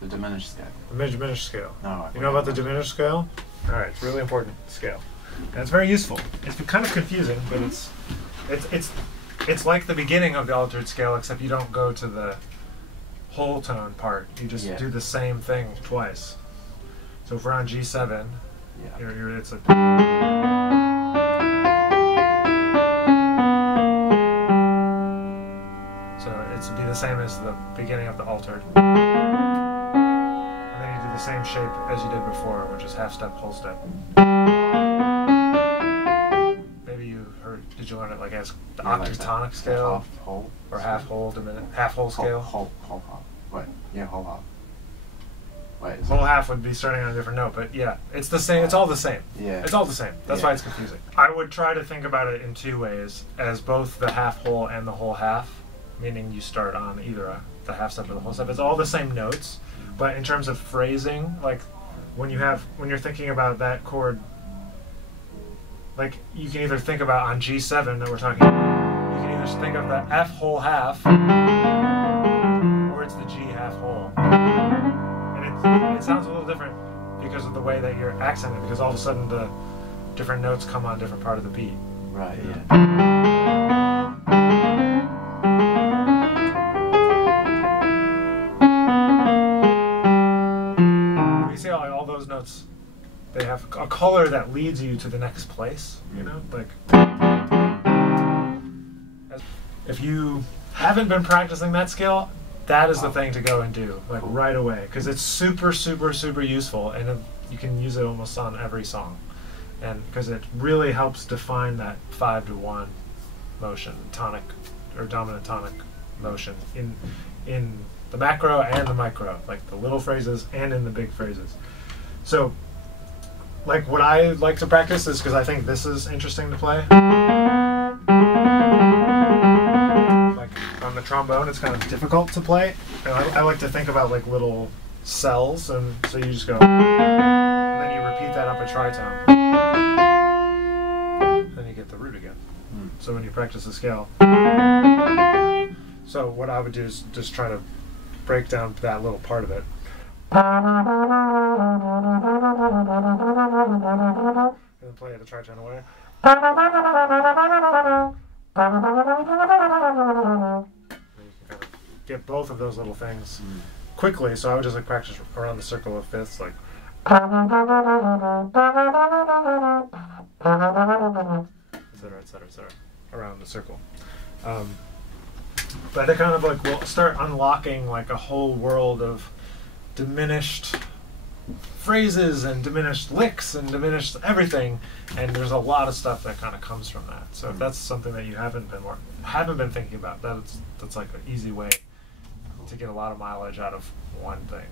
The diminished scale. The diminished scale. No, you know about the diminished scale? All right, it's a really important scale, and it's very useful. It's kind of confusing, but it's like the beginning of the altered scale, except you don't go to the whole tone part. You just do the same thing twice. So if we're on G7, it's a. So it's be the same as the beginning of the altered. And then you do the same shape as you did before, which is half step, whole step. Maybe you heard, did you learn it like as the octatonic scale? Half whole? Or half whole, half whole scale? Whole half. Wait, yeah, whole half. Wait, whole half would be starting on a different note, but yeah, it's the same. It's all the same. Yeah. It's all the same. That's why it's confusing. I would try to think about it in two ways, as both the half whole and the whole half, meaning you start on either the half step or the whole step. It's all the same notes, but in terms of phrasing, like when you're thinking about that chord, like you can either think about on G7 that we're talking about, you can either think of the F whole half, or it's the G half whole. It sounds a little different because of the way that you're accented, because all of a sudden the different notes come on a different part of the beat. Right, yeah. You see how all those notes, they have a color that leads you to the next place, you know? Like, if you haven't been practicing that scale, that is the thing to go and do, like right away, because it's super, super, super useful, and you can use it almost on every song, and because it really helps define that 5-to-1 motion, tonic or dominant tonic motion in the macro and the micro, like the little phrases and in the big phrases. So, like what I like to practice is because I think this is interesting to play. On the trombone, it's kind of difficult to play, and I like to think about like little cells, and so you just go, and then you repeat that up a tritone, then you get the root again. So when you practice the scale, so what I would do is just try to break down that little part of it, and then play it a tritone away. Get both of those little things quickly, so I would just like practice around the circle of fifths, like etc., around the circle. But they kind of like will start unlocking like a whole world of diminished phrases and diminished licks and diminished everything, and there's a lot of stuff that kind of comes from that. So if that's something that you haven't been thinking about, that's like an easy way to get a lot of mileage out of one thing.